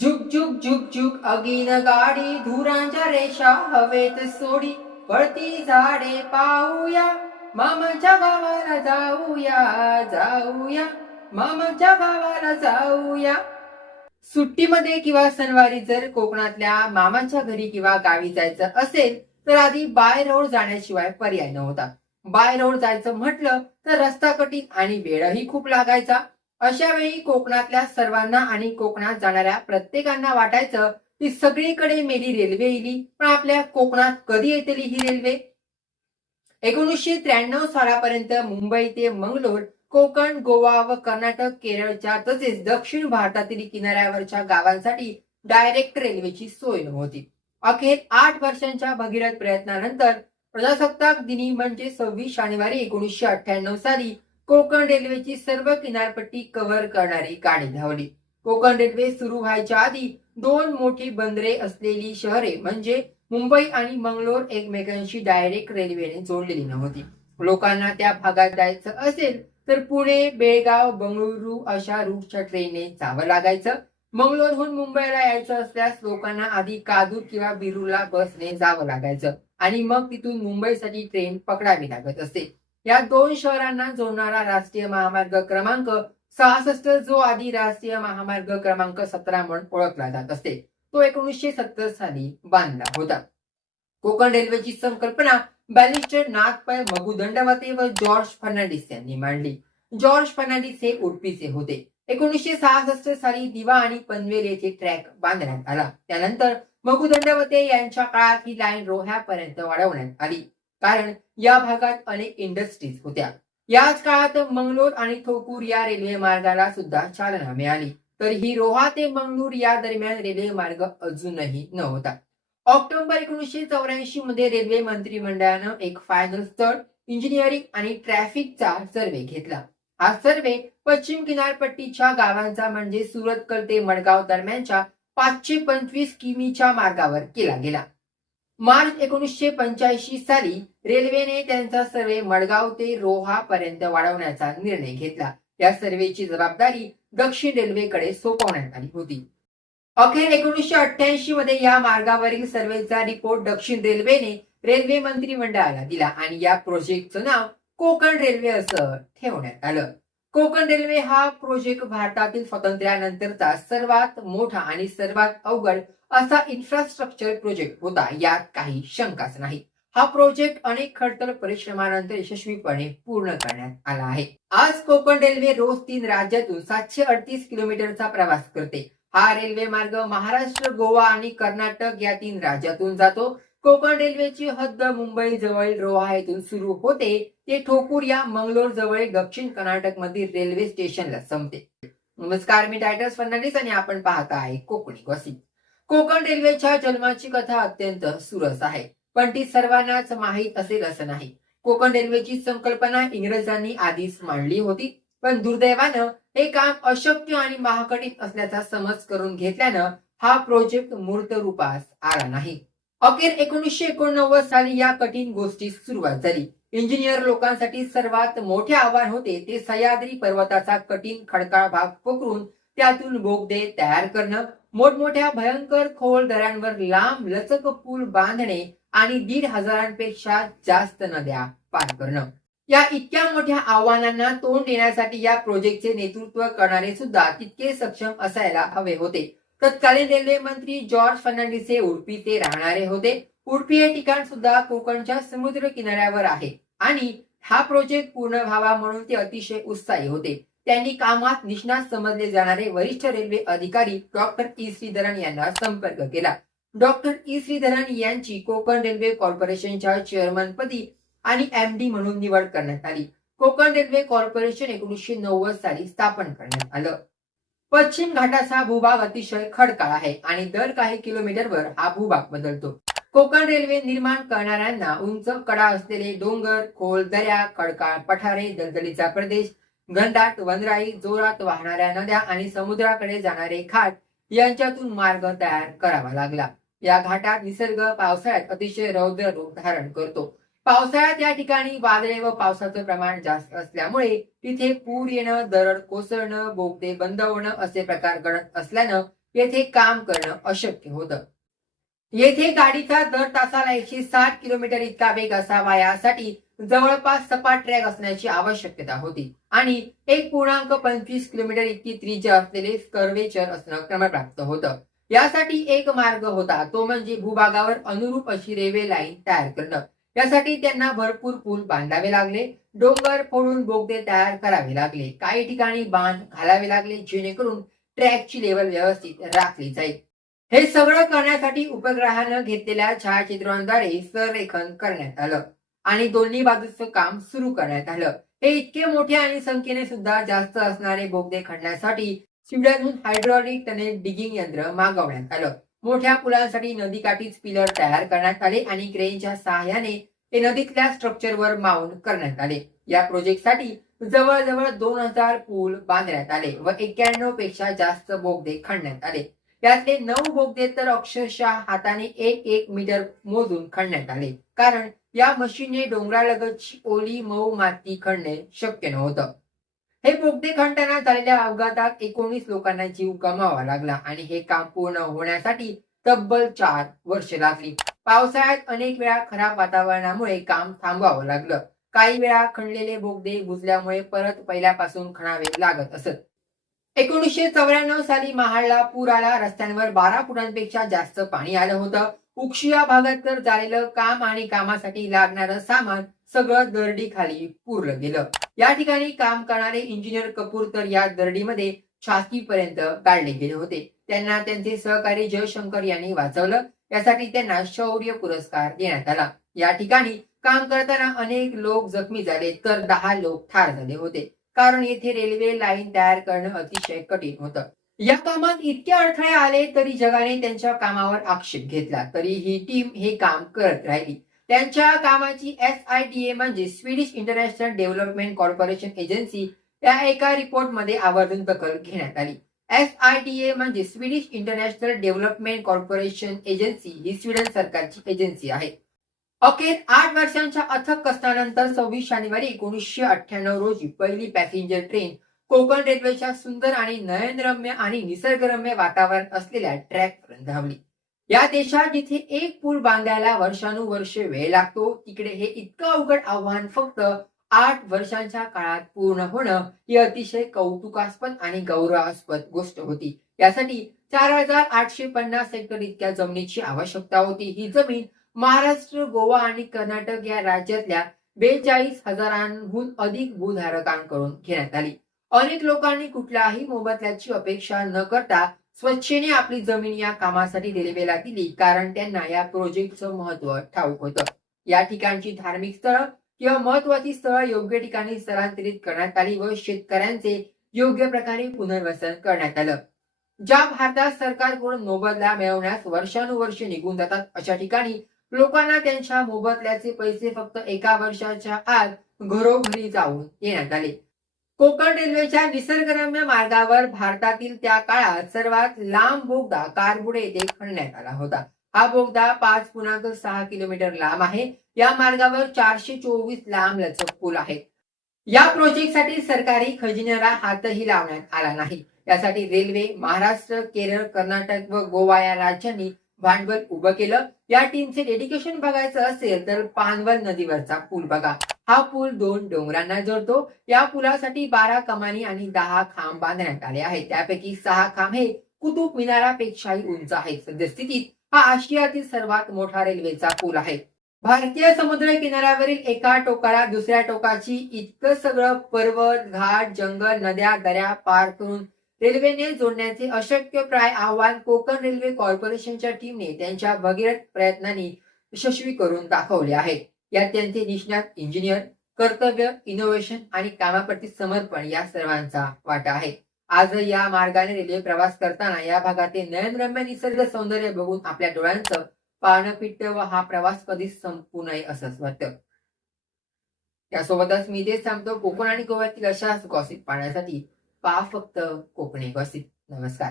झुक झुक झुक झुक अगीन गाडी धुरांच्या रेषा हवेत सोडी पळती झाडे पाहूया मामाच्या गावाला जाऊया जाऊया मामाच्या गावाला जाऊया. सुट्टीमध्ये किंवा सणवारी जर कोकणातल्या मामाच्या घरी किंवा गावी जायचं असेल तर आधी बाय रोड जाण्याशिवाय पर्याय नव्हता. बाय रोड जायचं म्हटलं तर रस्ता कठीण आणि वेळही खूप लागायचा. अशा वेळी कोकणातल्या सर्वांना आणि कोकणात जाणाऱ्या प्रत्येकांना वाटायचं की सगळीकडे मेली रेल्वे येईल, पण आपल्या कोकणात कधी येतेली ही रेल्वे. 1993 सालापर्यंत मुंबई ते मंगलोर, कोकण, गोवा व कर्नाटक, केरळच्या तसेच दक्षिण भारतातील किनाऱ्यावरच्या गावांसाठी डायरेक्ट रेल्वेची सोय नव्हती. अखेर 8 वर्षांच्या भगीरथ प्रयत्नानंतर प्रजासत्ताक दिनी म्हणजे 26 जानेवारी 1998 साली कोकण रेल्वेची सर्व किनारपट्टी कव्हर करणारी गाडी धावली. कोकण रेल्वे सुरू व्हायच्या आधी दोन मोठी बंदरे असलेली शहरे म्हणजे मुंबई आणि मंगलोर एकमेकांशी डायरेक्ट रेल्वेने जोडलेली नव्हती. लोकांना त्या भागात जायचं असेल तर पुणे, बेळगाव, बंगळुरू अशा रूटच्या ट्रेनने जावं लागायचं. मंगलोरहून मुंबईला यायचं असल्यास लोकांना आधी कादूर किंवा बिरूरला बसने जावं लागायचं आणि मग तिथून मुंबईसाठी ट्रेन पकडावी लागत असे. या दोन शहरांना जोडणारा राष्ट्रीय महामार्ग क्रमांक 66, जो आधी राष्ट्रीय महामार्ग क्रमांक 17 म्हणून ओळखला जात असे, तो 1970 साली बांधला होता. कोकण रेल्वेची संकल्पना बॅरिस्टर नाथपै मगुदंडवते व जॉर्ज फर्नांडिस यांनी मांडली. जॉर्ज फर्नांडिस हे उडपीचे होते. 1966 साली दिवा आणि पनवेल येथे ट्रॅक बांधण्यात आला. त्यानंतर मगुदंडवते यांच्या काळात ही लाईन रोह्यापर्यंत वाढवण्यात आली, कारण या भागात अनेक इंडस्ट्रीज होत्या. याच काळात मंगलोर आणि थोकूर या रेल्वे मार्गाला सुद्धा चालना मिळाली. तर ही रोहा ते मंगळूर या दरम्यान रेल्वे मार्ग अजूनही नव्हता. ऑक्टोबर 1984 मध्ये रेल्वे मंत्रिमंडळानं एक फायनल स्थळ, इंजिनिअरिंग आणि ट्रॅफिकचा सर्वे घेतला. हा सर्वे पश्चिम किनारपट्टीच्या गावांचा म्हणजे सुरतकल ते मडगाव दरम्यानच्या 525 किमीच्या मार्गावर केला गेला. मार्च 1985 साली रेल्वेने त्यांचा सर्वे मडगाव ते रोहा पर्यंत वाढवण्याचा निर्णय घेतला. या सर्वेची जबाबदारी दक्षिण रेल्वेकडे सोपवण्यात आली होती. अखेर 1988 मध्ये या मार्गावरील सर्वेचा रिपोर्ट दक्षिण रेल्वेने रेल्वे मंत्रिमंडळाला दिला आणि या प्रोजेक्टचं नाव कोकण रेल्वे असं ठेवण्यात आलं. कोकण रेल्वे हा प्रोजेक्ट भारतातील स्वातंत्र्यानंतरचा सर्वात मोठा आणि सर्वात अवघड असा इन्फ्रास्ट्रक्चर प्रोजेक्ट होता, यात काही शंकाच नाही. हा प्रोजेक्ट अनेक खडतर परिश्रमानंतर यशस्वीपणे पूर्ण करण्यात आला आहे. आज कोकण रेल्वे रोज 3 राज्यातून 738 किलोमीटरचा प्रवास करते. हा रेल्वे मार्ग महाराष्ट्र, गोवा आणि कर्नाटक या 3 राज्यातून जातो. कोकण रेल्वेची हद्द मुंबई जवळील रोहा येथून सुरू होते ते ठोकूर या मंगलोर जवळील दक्षिण कर्नाटक मधील रेल्वे स्टेशनला संपते. नमस्कार, मी टायटस फर्नांडिस आणि आपण पाहत आहे कोकणी गॉसिप. कोकण रेल्वेच्या जन्माची कथा अत्यंत सुरस आहे, पण ती सर्वांनाच माहीत असेल असं नाही. कोकण रेल्वेची संकल्पना इंग्रजांनी आधीच मांडली होती, पण दुर्दैवानं हे काम अशक्य आणि महाकठीण असल्याचा समज करून घेतल्यानं हा प्रोजेक्ट मूर्त रूपास आला नाही. अखेर 1989 साली या कठीण गोष्टीस सुरुवात झाली. इंजिनियर लोकांसाठी सर्वात मोठे आव्हान होते ते सह्याद्री पर्वताचा कठीण खडकाळ भाग पोखरून त्यातून बोगदे तयार करणं, मोठमोठ्या भयंकर खोल दऱ्यांवर लांब लचक पूल बांधणे आणि 1,500पेक्षा जास्त नद्या पार करणं. या इतक्या मोठ्या आव्हानांना तोंड देण्यासाठी या प्रोजेक्टचे नेतृत्व करणारे सुद्धा तितके सक्षम असायला हवे होते. तत्कालीन रेल्वे मंत्री जॉर्ज फर्नांडिस हे उडपीचे राहणारे होते. उडपी हे ठिकाण सुद्धा कोकणच्या समुद्र किनाऱ्यावर आहे आणि हा प्रोजेक्ट पूर्ण व्हावा म्हणून ते अतिशय उत्साही होते. त्यांनी कामात निष्णात समजले जाणारे वरिष्ठ रेल्वे अधिकारी डॉक्टर ई श्रीधरन यांना संपर्क केला. डॉक्टर ई श्रीधरन यांची कोकण रेल्वे कॉर्पोरेशनच्या चेअरमन पदी आणि एमडी म्हणून निवड करण्यात आली. कोकण रेल्वे कॉर्पोरेशन 1990 साली स्थापन करण्यात आलं. पश्चिम घाटाचा भूभाग अतिशय खडकाळ आहे आणि दर काही किलोमीटरवर हा भूभाग बदलतो. कोकण रेल्वे निर्माण करणाऱ्यांना उंच कडा असलेले डोंगर, खोल दऱ्या, खडकाळ पठारे, दलदलीचा प्रदेश, घनदाट वनराई, जोरात वाहणाऱ्या नद्या आणि समुद्राकडे जाणारे घाट यांच्यातून मार्ग तयार करावा लागला. या घाटात निसर्ग पावसाळ्यात अतिशय रौद्र रूप धारण करतो. पावसाळ्यात या ठिकाणी वादळे व पावसाचं प्रमाण जास्त असल्यामुळे तिथे पूर येणं, दरड कोसळणं, बोगदे बंद होणं असे प्रकार घडत असल्यानं येथे काम करणं अशक्य होतं. येथे गाडीचा दर तासाला 160 किलोमीटर इतका वेग असावा, यासाठी जवळपास सपाट ट्रॅक असण्याची आवश्यकता होती आणि 1.25 किलोमीटर इतकी त्रिज्या असलेले कर्वेचर असणं क्रमप्राप्त होतं. यासाठी एक मार्ग होता, तो म्हणजे भूभागावर अनुरूप अशी रेल्वे लाईन तयार करणं. यासाठी त्यांना भरपूर पूल बांधावे लागले, डोंगर फोडून बोगदे तयार करावे लागले, काही ठिकाणी बांध घालावे लागले, जेणेकरून ट्रॅकची लेवल व्यवस्थित राखली जाईल. हे सगळं करण्यासाठी उपग्रहानं घेतलेल्या छायाचित्रांद्वारे संरेखन करण्यात आलं आणि दोन्ही बाजूचं काम सुरू करण्यात आलं. हे इतके मोठे आणि संख्येने सुद्धा जास्त असणारे बोगदे खणण्यासाठी स्वीडनहून हायड्रॉलिक टनेल डिगिंग यंत्र मागवण्यात आलं. मोठ्या पुलांसाठी नदीकाठीच पिलर तयार करण्यात आले आणि क्रेनच्या सहाय्याने हे नदीतल्या स्ट्रक्चरवर माउंट करण्यात आले. या प्रोजेक्टसाठी जवळजवळ 2000 पूल बांधण्यात आले व 91 पेक्षा जास्त बोगदे खणण्यात आले. यातले 9 बोगदे तर अक्षरशः हाताने 1 मीटर मोजून खणण्यात आले, कारण या मशीनने डोंगरालगतची ओली मऊ माती खणणे शक्य नव्हतं. हे बोगदे खणताना झालेल्या अपघातात 19 लोकांना जीव गमावा लागला आणि हे काम पूर्ण होण्यासाठी तब्बल 4 वर्षे लागली. पावसाळ्यात अनेक वेळा खराब वातावरणामुळे काम थांबवावं लागलं. काही वेळा खणलेले बोगदे बुजल्यामुळे परत पहिल्यापासून खणावे लागत असत. 1994 साली महाडला पूर आला. रस्त्यांवर 12 फुटांपेक्षा जास्त पाणी आलं होतं. उक्षिया भागात तर झालेलं काम आणि कामासाठी लागणारं सामान सगळं दरडी खाली पुरलं गेलं. या ठिकाणी काम करणारे इंजिनियर कपूर तर या दरडीमध्ये छातीपर्यंत गाडले गेले होते. त्यांना त्यांचे सहकारी जयशंकर यांनी वाचवलं. यासाठी त्यांना शौर्य पुरस्कार देण्यात आला. या ठिकाणी काम करताना अनेक लोक जखमी झाले तर 10 लोक ठार झाले होते, कारण येथे रेल्वे लाईन तयार करणं अतिशय कठीण होतं. या कामात इतके अडथळे आले तरी जगाने त्यांच्या कामावर आक्षेप घेतला, तरी ही टीम हे काम करत राहिली. त्यांच्या कामाची SIDA म्हणजे Swedish international development corporation agency या एका रिपोर्टमध्ये आवर्जून दखल घेण्यात आली. SIDA म्हणजे Swedish international development corporation agency ही स्वीडन सरकारची एजन्सी आहे. अखेर 8 वर्षांच्या अथक कष्टानंतर 26 जानेवारी 1998 रोजी पहिली पॅसेंजर ट्रेन कोकण रेल्वेच्या सुंदर आणि नयनरम्य आणि निसर्गरम्य वातावरण असलेल्या ट्रॅकपर्यंत धावली. या देशात जिथे एक पूल बांधायला वर्षानुवर्षे वेळ लागतो, तिकडे हे इतकं अवघड आव्हान फक्त 8 वर्षांच्या काळात पूर्ण होणं ही अतिशय कौतुकास्पद आणि गौरवास्पद गोष्ट होती. यासाठी 4850 हेक्टर इतक्या जमिनीची आवश्यकता होती. ही जमीन महाराष्ट्र, गोवा आणि कर्नाटक या राज्यातल्या 42,000हून अधिक भूधारकांकडून घेण्यात आली. अनेक लोकांनी कुठल्याही मोबदल्याची अपेक्षा न करता स्वच्छेने आपली जमीन या कामासाठी रेल्वेला दिली, कारण त्यांना या प्रोजेक्टचं महत्व ठाऊक होतं. या ठिकाणची धार्मिक स्थळं किंवा महत्वाची स्थळं योग्य ठिकाणी स्थलांतरित करण्यात आली व शेतकऱ्यांचे योग्य प्रकारे पुनर्वसन करण्यात आलं. ज्या भारतात सरकारकडून मोबदला मिळवण्यास वर्षानुवर्षे निघून जातात, अशा ठिकाणी लोकांना त्यांच्या मोबदल्याचे पैसे फक्त 1 वर्षाच्या आत घरोघरी जाऊन देण्यात आले. कोकण रेल्वेच्या निसर्गरम्य मार्गावर भारतातील त्या काळात सर्वात लांब बोगदा कारगुडे येथे खणण्यात आला होता. हा बोगदा 5.6 किलोमीटर लांब आहे. या मार्गावर 424 लांब लचक पूल आहेत. या प्रोजेक्टसाठी सरकारी खजिन्याला हातही लावण्यात आला नाही. यासाठी रेल्वे, महाराष्ट्र, केरळ, कर्नाटक व गोवा या राज्यांनी भांडवल उभं केलं. या टीमचे डेडिकेशन बघायचं असेल तर पानवल नदीवरचा पूल बघा. हा पूल 2 डोंगरांना जोडतो. या पुलासाठी 12 कमानी आणि 10 खांब बांधण्यात आले आहेत. त्यापैकी 6 खांब हे कुतुब मिनारापेक्षाही उंच आहेत. सद्यस्थितीत हा आशियातील सर्वात मोठा रेल्वेचा पूल आहे. भारतीय समुद्र किनाऱ्यावरील एका टोकाला दुसऱ्या टोकाची इतकं सगळं पर्वत, घाट, जंगल, नद्या, दऱ्या पार करून रेल्वेने जोडण्याचे अशक्यप्राय आव्हान कोकण रेल्वे कॉर्पोरेशनच्या टीमने त्यांच्या भगीरथ प्रयत्नांनी यशस्वी करून दाखवले आहे. यात त्यांचे निष्णात इंजिनियर, कर्तव्य, इनोव्हेशन आणि कामाप्रती समर्पण या सर्वांचा वाटा आहे. आज या मार्गाने रेल्वे प्रवास करताना या भागातील नयनरम्य निसर्ग सौंदर्य बघून आपल्या डोळ्यांचं पारणं फिटतं व हा प्रवास कधीच संपू नये असंच वाटतं. त्यासोबतच मी इथेच थांबतो. कोकण आणि गोव्यातील अशाच गॉसिप पाहण्यासाठी पहा फक्त कोकणी गॉसिप. नमस्कार.